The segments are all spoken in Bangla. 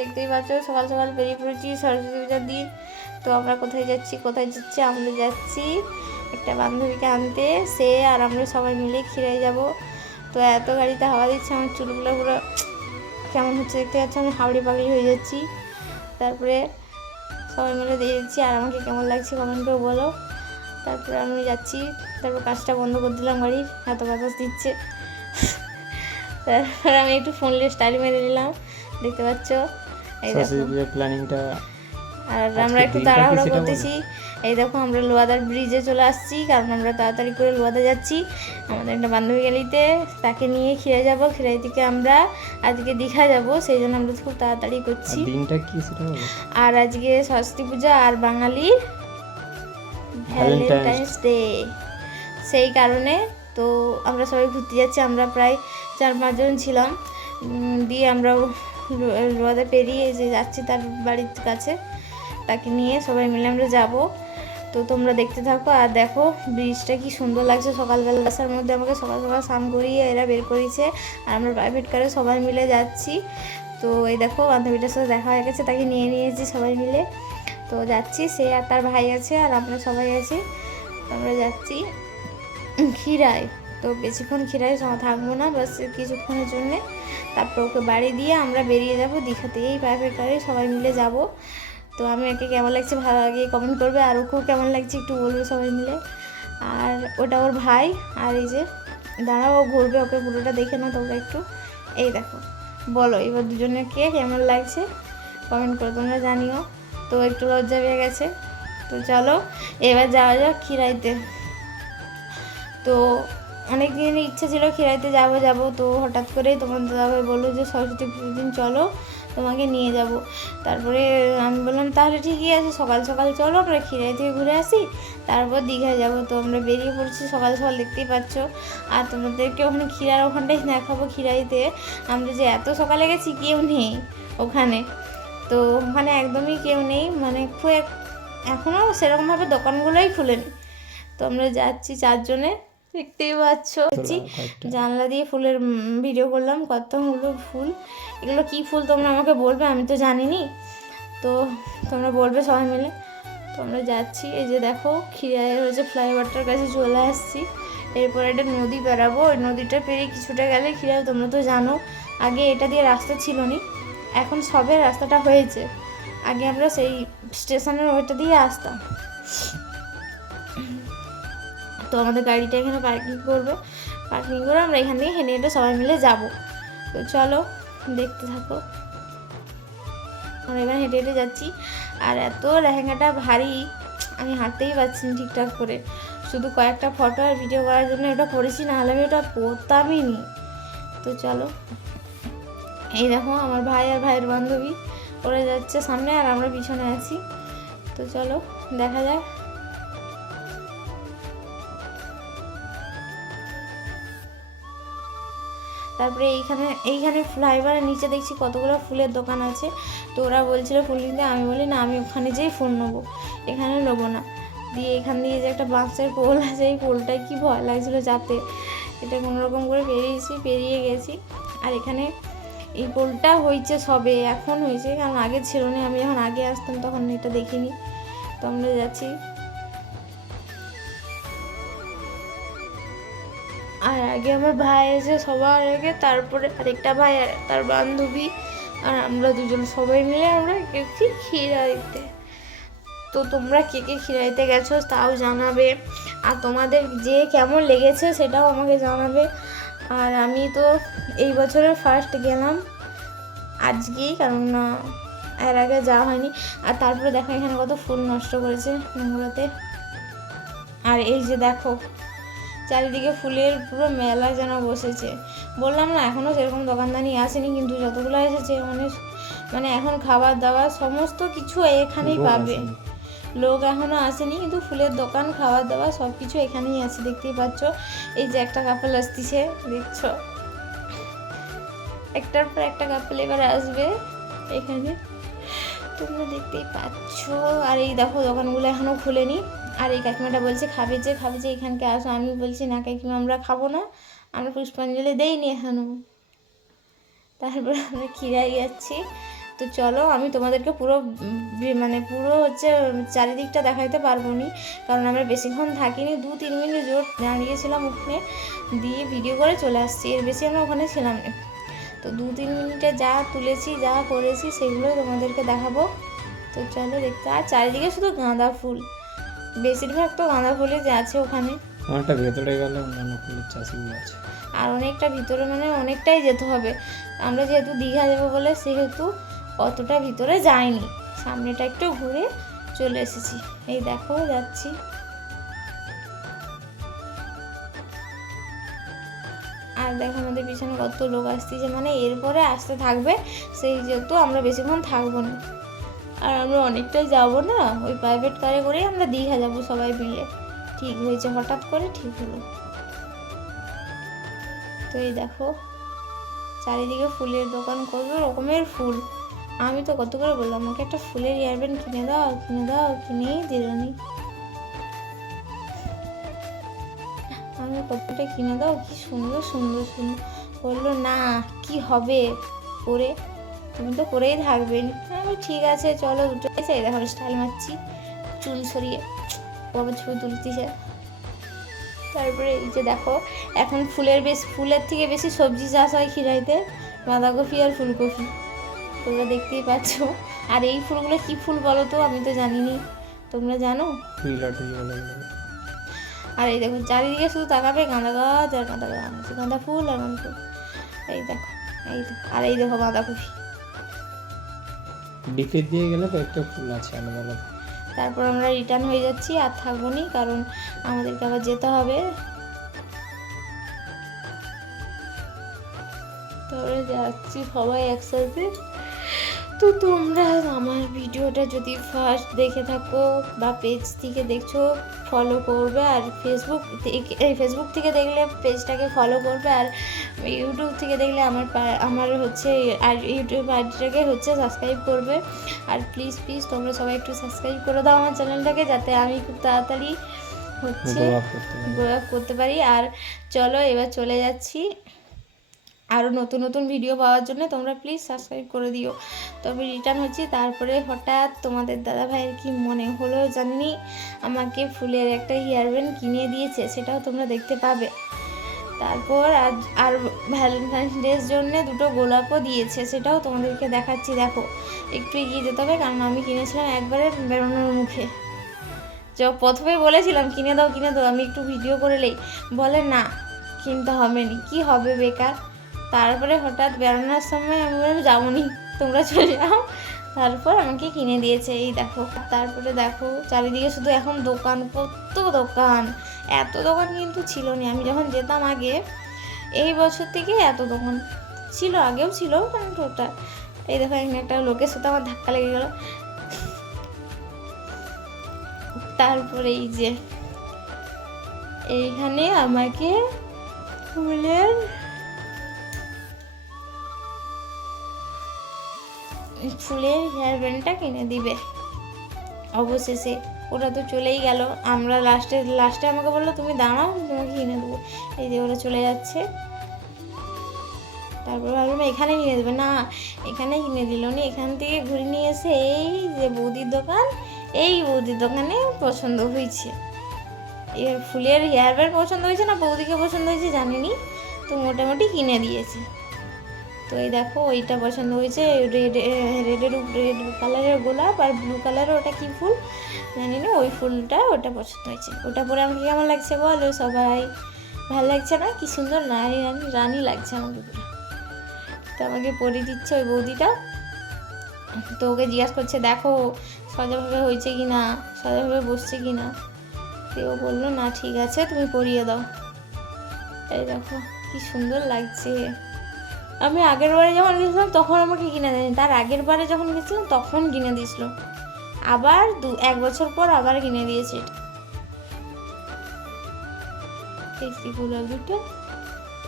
দেখতেই পাচ্ছ সকাল সকাল বেরিয়ে পড়েছি সরস্বতী পূজার দিন। তো আমরা কোথায় যাচ্ছি আমরা যাচ্ছি একটা বান্ধবীকে আনতে। সে আর আমরা সবাই মিলে খিরাই যাব। তো এত গাড়িতে হাওয়া দিচ্ছে, আমার চুলগুলো পুরো কেমন হচ্ছে দেখতে পাচ্ছি, আমি হাওড়ি পাগলি হয়ে যাচ্ছি। তারপরে সবাই মিলে দিয়ে যাচ্ছি, আর আমাকে কেমন লাগছে কমেন্ট করে বলো। তারপরে আমি যাচ্ছি, তারপর কাজটা বন্ধ করে দিলাম গাড়ির, এত বাতাস দিচ্ছে। তারপর আমি একটু ফোন নিয়ে স্টাইল মেরে নিলাম, দেখতে পাচ্ছ এই প্ল্যানিংটা। আর আমরা একটু তাড়াহুড়ো করতেছি। এই দেখো আমরা লোহাদার ব্রিজে চলে আসছি, কারণ আমরা তাড়াতাড়ি করে লোহাদা যাচ্ছি আমাদের একটা বান্ধবী গেলিতে, তাকে নিয়ে খিরাই যাব। খিরাই থেকে আমরা আজকে দীঘা যাব, সেই জন্য আমরা খুব তাড়াতাড়ি করছি। দিনটা কি সেটা বলো। আর আজকে সরস্বতী পূজা আর বাঙালির ভ্যালেন্টাইন্স ডে, সেই কারণে তো আমরা সবাই ঘুরতে যাচ্ছি। আমরা প্রায় 4-5 জন ছিলাম, দিয়ে আমরা লোহাদা পেরিয়ে যে যাচ্ছি তার বাড়ির কাছে, তাকে নিয়ে সবাই মিলে আমরা যাব। তো তোমরা দেখতে থাকো আর দেখো ব্রিজটা কি সুন্দর লাগছে। সকালবেলা রাস্তার মধ্যে আমাকে সকাল সকাল স্নান করিয়ে এরা বের করেছে, আর আমরা প্রাইভেট কারে সবাই মিলে যাচ্ছি। তো এই দেখো বান্ধবীটার সাথে দেখা হয়ে গেছে, তাকে নিয়ে নিয়েছি সবাই মিলে। তো যাচ্ছি, সে আর তার ভাই আছে আর আমরা সবাই আছি। আমরা যাচ্ছি খিরাই। তো বেশিক্ষণ খিরাই থাকবো না, বাস কিছুক্ষণের জন্যে। তারপর ওকে বাড়ি দিয়ে আমরা বেরিয়ে যাব দীঘাতে, এই প্রাইভেট কারে সবাই মিলে যাব। তো আমি একে কেমন লাগছে ভালো লাগে কমেন্ট করবে, আর ওকেও কেমন লাগছে একটু বলবে সবাই মিলে। আর ওটা ওর ভাই, আর এই যে দাঁড়াও ও ঘুরবে, ওকে পুরোটা দেখে নাও তোমরা একটু। এই দেখো, বলো এবার দুজনে কে কেমন লাগছে কমেন্ট করে তোমরা জানিও। তো একটু লজ্জা পেয়ে গেছে। তো চলো এবার যাওয়া যাক খিরাইতে। তো অনেক দিনের ইচ্ছা ছিল খিরাইতে যাব। তো হঠাৎ করেই তোমার দাদাভাই বললো যে সরস্বতী পুজোর দিন চলো, তোমাকে নিয়ে যাব। তারপরে আমি বললাম তাহলে ঠিকই আছে, সকাল সকাল চলো আমরা খিরাই থেকে ঘুরে আসি, তারপর দীঘায় যাব। তো আমরা বেরিয়ে পড়ছি সকাল সকাল, দেখতেই পাচ্ছ। আর তোমাদেরকে ওখানে খিরার ওখানটাই দেখাবো। খিরাইতে আমরা যে এত সকালে গেছি কেউ নেই ওখানে, তো ওখানে একদমই কেউ নেই, মানে খুব এখনও সেরকমভাবে দোকানগুলোই খুলেনি। তো আমরা যাচ্ছি 4 জনে, দেখতেই পাচ্ছ। জানলা দিয়ে ফুলের ভিডিও করলাম, কতগুলো ফুল। এগুলো কি ফুল তোমরা আমাকে বলবে, আমি তো জানিনি। তো তোমরা বলবে সবাই মিলে। তো আমরা যাচ্ছি, এই যে দেখো খিরাই হয়েছে ফ্লাইওভারটার কাছে চলে আসছি। এরপর একটা নদী বেরাবো, ওই নদীটা পেরিয়ে কিছুটা গেলে খিরাই। তোমরা তো জানো আগে এটা দিয়ে রাস্তা ছিল না, এখন সবে রাস্তাটা হয়েছে। আগে আমরা সেই স্টেশনের ওইটা দিয়ে আসতাম। তো আমাদের গাড়িটা এখানে পার্কিং করবে, পার্কিং করে আমরা এখান থেকে হেঁটে হেঁটে সবাই মিলে যাব। তো চলো দেখতে থাকো। আমরা এবার হেঁটে হেঁটে যাচ্ছি, আর এত লেহেঙ্গাটা ভারী আমি হাঁটতেই পারছি না ঠিকঠাক করে। শুধু কয়েকটা ফটো আর ভিডিও করার জন্য এটা পরেছি, নাহলে আমি ওটা পরতামই নি। তো চলো, এই দেখো আমার ভাই আর ভাইয়ের বান্ধবী, ওরা যাচ্ছে সামনে আর আমরা পিছনে আছি। তো চলো দেখা যাক। তারপরে এইখানে ফ্লাইওভারের নিচে দেখছি কতগুলো ফুলের দোকান আছে। তো ওরা বলছিল ফুল নিতে, আমি বলি না আমি ওখানে যেই ফুল নেবো, এখানে নেবো না। দিয়ে এখান দিয়ে যে একটা বাঁশের পোল আছে, এই পোলটায় কি ভয় লাগছিলো যাতে, এটা কোনোরকম করে পেরিয়ে গেছি। আর এখানে এই পোলটা হয়েছে সবে, এখন হয়েছে, কারণ আগে ছিল না। আমি যখন আগে আসতাম তখন এটা দেখিনি। তো আমরা যাচ্ছি, আর আগে আমার ভাই এসে সবার আগে, তারপরে আরেকটা ভাই আর তার বান্ধবী, আর আমরা দুজন সবাই মিলে আমরা গেছি খিরাইতে। তো তোমরা কে কে খিরাইতে গেছো তাও জানাবে, আর তোমাদের যে কেমন লেগেছে সেটাও আমাকে জানাবে। আর আমি তো এই বছরের ফার্স্ট গেলাম আজকেই, কারণ এর আগে যাওয়া হয়নি। আর তারপরে দেখো এখানে কত ফুল নষ্ট করেছে নোংরাতে। আর এই যে দেখো চারিদিকে ফুলের পুরো মেলা যেন বসেছে। বললাম না এখনও সেরকম দোকানদানি আসেনি, কিন্তু যতগুলো এসেছে মানে এখন খাবার দাবার সমস্ত কিছু এখানেই পাবে। লোক এখনও আসেনি, কিন্তু ফুলের দোকান খাবার দাবার সব কিছু এখানেই আছে, দেখতেই পাচ্ছ। এই যে একটা কাপল আসতেছে দেখছো, একটার পর একটা কাপল এবার আসবে এখানে, তোমরা দেখতেই পাচ্ছ। আর এই দেখো দোকানগুলো এখনও খুলেনি। আর এই কাকিমাটা বলছে খাবে যে এখানকে আসো। আমি বলছি না কাকিমা আমরা খাবো না, আমরা পুষ্পাঞ্জলি দেইনি এখনও। তারপর আমরা খিরাই যাচ্ছি। তো চলো, আমি তোমাদেরকে পুরো মানে পুরো হচ্ছে চারিদিকটা দেখাইতে পারবো নি, কারণ আমরা বেশিক্ষণ থাকিনি, 2-3 মিনিট জোর দাঁড়িয়েছিলাম ওখানে, দিয়ে ভিডিও করে চলে আসছি, এর বেশি আমরা ওখানে ছিলাম না। তো 2-3 মিনিটে যা তুলেছি যা করেছি সেগুলোই তোমাদেরকে দেখাবো। তো চলো দেখতে। আর চারিদিকে শুধু গাঁদা ফুল, বেশিরভাগ তো গাঁদা ফুলই যে আছে ওখানে। অনেকটা ভেতরে গেলে অন্যান্য ফুলের চাষগুলো আছে। আর অনেকটা ভিতরে মানে অনেকটাই যেতে হবে, আমরা যেহেতু দীঘা যাবো বলে সেহেতু অতটা ভিতরে যাইনি, সামনেটা একটু ঘুরে চলে এসেছি। এই দেখো যাচ্ছি। আর দেখো আমাদের পিছনে কত লোক আসতেছে, মানে এরপরে আসতে থাকবে, সেই যেহেতু আমরা বেশিক্ষণ থাকবো না। আর আমরা অনেকটাই যাবো না, ওই প্রাইভেট কারে করেই আমরা দীঘা যাবো সবাই মিলে, ঠিক হয়েছে, হঠাৎ করে ঠিক হলো। তো এই দেখো চারিদিকে ফুলের দোকান, কত রকমের ফুল। আমি তো কত করে বললাম আমাকে একটা ফুলের ইয়ারব্যান্ড কিনে দাও, কিনেই দিলনি। আমি কতটা কিনে দাও, কি সুন্দর সুন্দর সুন্দর। বললো না কি হবে পরে, তুমি তো পরেই থাকবে। আমি ঠিক আছে চলো, দুটো এসে দেখো স্টাইল মারছি চুল সরিয়ে, বাবা ছবি তুলতেছে। তারপরে এই যে দেখো এখন ফুলের থেকে বেশি সবজি চাষ হয় খিরাইতে, বাঁধাকপি আর ফুলকপি, তোমরা দেখতেই পাচ্ছ। আর এই ফুলগুলো কি ফুল বলো তো, আমি তো জানিনি, তোমরা জানো? আর এই দেখো চারিদিকে শুধু তাকাবে গাঁদা গাছ আর গাঁদা গাছ, গাঁদা ফুল আর গাঁদা ফুল। এই দেখো আর এই দেখো বাঁধাকপি। ডিপে দিয়ে গেলে কয়েকটা ফুল আছে আলাদা আলাদা। তারপর আমরা রিটার্ন হয়ে যাচ্ছি, আর থাকবো নি, কারণ আমাদেরকে আবার যেতে হবে। তারপরে যাচ্ছি সবাই একসাথে। তো তোমরা আমার ভিডিওটা যদি ফার্স্ট দেখে থাকো বা পেজ থেকে দেখছো, ফলো করবে। আর ফেসবুক থেকে দেখলে পেজটাকে ফলো করবে, আর ইউটিউব থেকে দেখলে আমার হচ্ছে আর ইউটিউব আইডিটাকে হচ্ছে সাবস্ক্রাইব করবে। আর প্লিজ তোমরা সবাই একটু সাবস্ক্রাইব করে দাও আমার চ্যানেলটাকে, যাতে আমি খুব তাড়াতাড়ি হচ্ছে গ্রো আপ করতে পারি। আর চলো এবার চলে যাচ্ছি, আরও নতুন ভিডিও পাওয়ার জন্য তোমরা প্লিজ সাবস্ক্রাইব করে দিও। তবে রিটার্ন হচ্ছি। তারপরে হঠাৎ তোমাদের দাদা ভাইয়ের কি মনে হলো জানি, আমাকে ফুলের একটা হেয়ারব্যান্ড কিনে দিয়েছে, সেটাও তোমরা দেখতে পাবে। তারপর আর ভ্যালেন্টাইন্স ডের জন্য 2টো গোলাপও দিয়েছে, সেটাও তোমাদেরকে দেখাচ্ছি। দেখো একটু এগিয়ে যেতে হবে, কারণ আমি কিনেছিলাম একবারে বেরোনোর মুখে। প্রথমে বলেছিলাম কিনে দাও, আমি একটু ভিডিও করে নেই, বলে না কিনতে হবে নি, কি হবে বেকার। তারপরে হঠাৎ বেড়ানোর সময় আমি বললাম যাবনি, তোমরা চলে যাও, তারপর আমাকে কিনে দিয়েছে। এই দেখো। তারপরে দেখো চারিদিকে শুধু এখন দোকান, কত দোকান, এত দোকান কিন্তু ছিল না আমি যখন যেতাম আগে, এই বছর থেকে এত দোকান ছিল, আগেও ছিল কারণ ওটা। এই দেখো এখানে একটা লোকের সাথে আমার ধাক্কা লেগে গেল। তারপরে এই যে এইখানে আমাকে ফুলের হেয়ারব্যান্ডটা কিনে দিবে অবশেষে। ওরা তো চলেই গেল, আমরা লাস্টে আমাকে বললো তুমি দাঁড়াও, তোমাকে কিনে দেবো। এই যে ওরা চলে যাচ্ছে। তারপর ভাবলাম এখানে কিনে দেবে, না এখানে কিনে দিল নি, এখান থেকে ঘুরে নিয়ে এসে এই যে বৌদির দোকান, এই বৌদির দোকানে পছন্দ হয়েছে। এর ফুলের হেয়ারব্যান্ড পছন্দ হয়েছে না বৌদিকে পছন্দ হয়েছে জানিনি, তো মোটামুটি কিনে দিয়েছে। তো এই দেখো ওইটা পছন্দ হয়েছে, রেড কালারের গোলাপ, আর ব্লু কালারের ওটা কি ফুল জানি না, ওই ফুলটা ওটা পছন্দ হয়েছে। ওটা পরে আমাকে কেমন লাগছে বলো সবাই, ভালো লাগছে না? কি সুন্দর রানী লাগছে আমাকে পুরো। তো আমাকে পরে দিচ্ছে ওই বৌদিটা। তো ওকে জিজ্ঞাসা করছে দেখো সোজাভাবে হয়েছে কি না, সোজাভাবে বসছে কি না। তো ও বললো না ঠিক আছে, তুমি পরিয়ে দাও। এই দেখো কি সুন্দর লাগছে। আমি আগের বারে যখন গেছিলাম তখন আমাকে কিনে দেয়নি, তার আগের বারে যখন গেছিলাম তখন কিনে দিয়েছিল, আবার 1 বছর পর আবার কিনে দিয়েছে।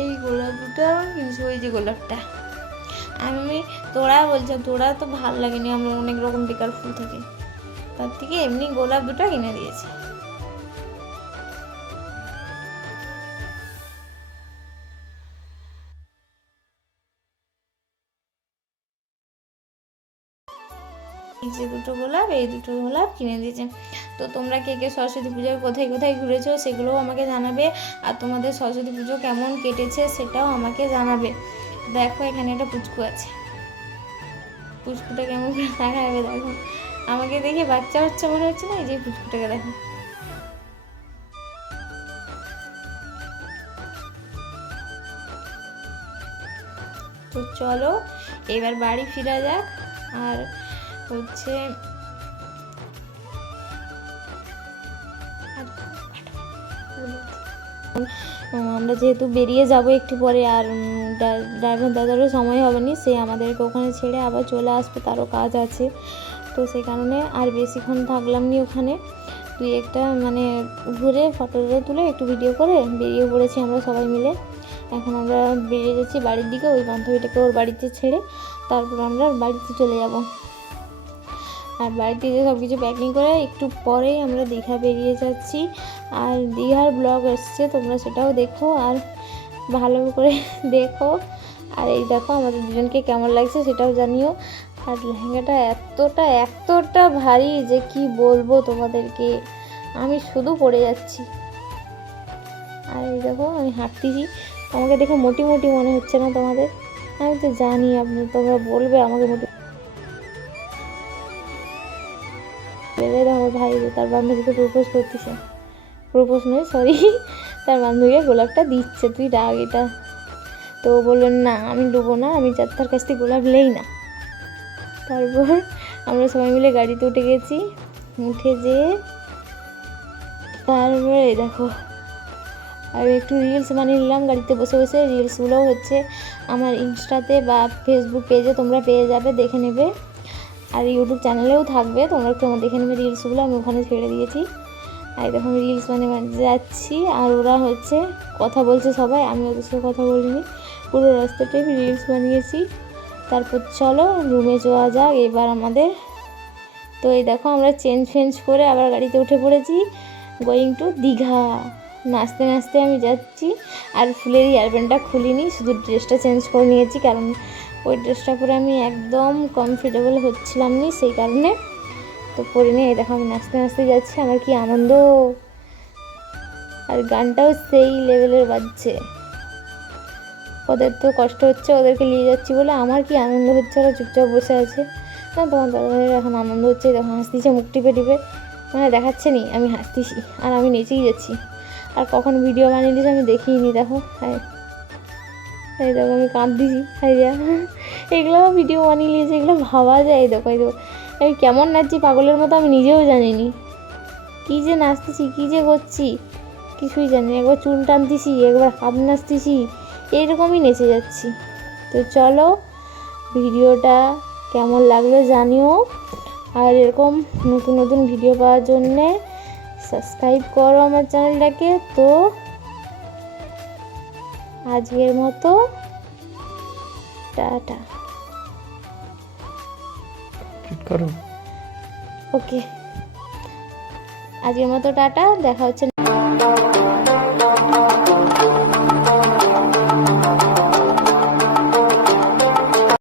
এই গোলাপ দুটো আমার কিনছে, ওই যে গোলাপটা। তোরা বলছিলাম তোরা তো ভালো লাগেনি, আমরা অনেক রকম বেকার ফুল থাকে, তার থেকে এমনি গোলাপ 2টা কিনে দিয়েছে। এই যে দুটো গোলাপ, এই দুটো গোলাপ কিনে দিয়েছে। তো তোমরা কে কে সরস্বতী পুজোয় কোথায় কোথায় ঘুরেছো সেগুলোও আমাকে জানাবে, আর তোমাদের সরস্বতী পুজো কেমন কেটেছে সেটাও আমাকে জানাবে। দেখো এখানে একটা পুচকু আছে, পুচকুটা কেমন করে তাকাবে দেখো, আমাকে দেখে বাচ্চা বাচ্চা মনে হচ্ছে না? এই যে পুচকুটাকে দেখো। তো চলো এবার বাড়ি ফিরা যাক। আর হচ্ছে আমরা যেহেতু বেরিয়ে যাব একটু পরে, আর ড্রাইভার দাদারও সময় হবে না, সে আমাদেরকে ওখানে ছেড়ে আবার চলে আসবে, তারও কাজ আছে। তো সেই কারণে আর বেশিক্ষণ থাকলাম নি ওখানে, দুই একটা মানে ঘুরে ফটো তুলে একটু ভিডিও করে বেরিয়ে পড়েছি আমরা সবাই মিলে। এখন আমরা বেরিয়ে যাচ্ছি বাড়ির দিকে, ওই বান্ধবীটাকে ওর বাড়িতে ছেড়ে তারপর আমরা বাড়িতে চলে যাব। আর বাড়িতে যে সব কিছু প্যাকিং করে একটু পরেই আমরা দীঘা বেরিয়ে যাচ্ছি। আর দীঘার ব্লগ এসছে, তোমরা সেটাও দেখো আর ভালো করে দেখো। আর এই দেখো আমাদের দুজনকে কেমন লাগছে সেটাও জানিও। আর লেহেঙ্গাটা এতটা ভারী যে কি বলবো তোমাদেরকে, আমি শুধু পড়ে যাচ্ছি। আর এই দেখো আমি হাঁটতেছি, আমাকে দেখে মোটি মোটি মনে হচ্ছে না তোমাদের? আমি তো জানি তোমরা বলবে আমাকে মোটি। দেখো ভাই তার বান্ধবীকে প্রপোজ করতেছে, প্রপোজ নয় সরি, তার বান্ধবীকে গোলাপটা দিচ্ছে, তুই রাগ এটা। তো বললেন না আমি ডুবো না, আমি তার কাছ থেকে গোলাপ নেই না। তারপর আমরা সবাই মিলে গাড়িতে উঠে গেছি, উঠে যেয়ে তারপরে দেখো আর একটু রিলস বানিয়ে নিলাম গাড়িতে বসে বসে। রিলসগুলোও হচ্ছে আমার ইনস্টাতে বা ফেসবুক পেজে তোমরা পেয়ে যাবে, দেখে নেবে। আর ইউটিউব চ্যানেলেও থাকবে, তোমরা একটু আমার দেখে নেবে রিলসগুলো, আমি ওখানে ছেড়ে দিয়েছি। আর দেখো আমি রিলস বানিয়ে যাচ্ছি, আর ওরা হচ্ছে কথা বলছে সবাই, আমি ওদের সাথে কথা বলিনি, পুরো রাস্তাটাই রিলস বানিয়েছি। তারপর চলো রুমে যাওয়া যাক এবার আমাদের। তো এই দেখো আমরা চেঞ্জ করে আবার গাড়িতে উঠে পড়েছি, গোয়িং টু দীঘা। নাচতে নাচতে আমি যাচ্ছি, আর ফুলের ইয়ারব্যান্ডটা খুলিনি, শুধু ড্রেসটা চেঞ্জ করে নিয়েছি, কারণ ওই ড্রেসটা পরে আমি একদম কমফর্টেবল হচ্ছিলাম না, সেই কারণে তো পরে নিয়ে দেখো আমি নাচতে নাচতে যাচ্ছি। আমার কি আনন্দ, আর গানটাও সেই লেভেলের বাজছে। ওদের তো কষ্ট হচ্ছে, ওদেরকে নিয়ে যাচ্ছি বলে, আমার কি আনন্দ হচ্ছে, ওরা চুপচাপ বসে আছে। না তোমার দাদাভাইয়ের এখন আনন্দ হচ্ছে, যখন হাসতেছে মুখ টিপে টিপে, মানে দেখাচ্ছে নি আমি হাসতেছি আর আমি নেচেই যাচ্ছি। আর কখন ভিডিও বানিয়ে দিয়েছি আমি দেখিনি, দেখো হ্যাঁ এই দেখো আমি কাঁদতেছি, হ্যাঁ যা এগুলো ভিডিও বানিয়ে নিয়েছি, এগুলো ভাবা যায়। এই দেখো আমি কেমন নাচছি পাগলের মতো, আমি নিজেও জানিনি কী যে নাচতেছি, কী যে করছি কিছুই জানি। একবার চুল টানতেছি, একবার হাত নাচতেছি, এইরকমই নেচে যাচ্ছি। তো চলো ভিডিওটা কেমন লাগলো জানিও, আর এরকম নতুন নতুন ভিডিও পাওয়ার জন্যে সাবস্ক্রাইব করো আমার চ্যানেলটাকে। তো আজকের মতো টাটা, করো ওকে আজকের মতো টাটা, দেখা হচ্ছে।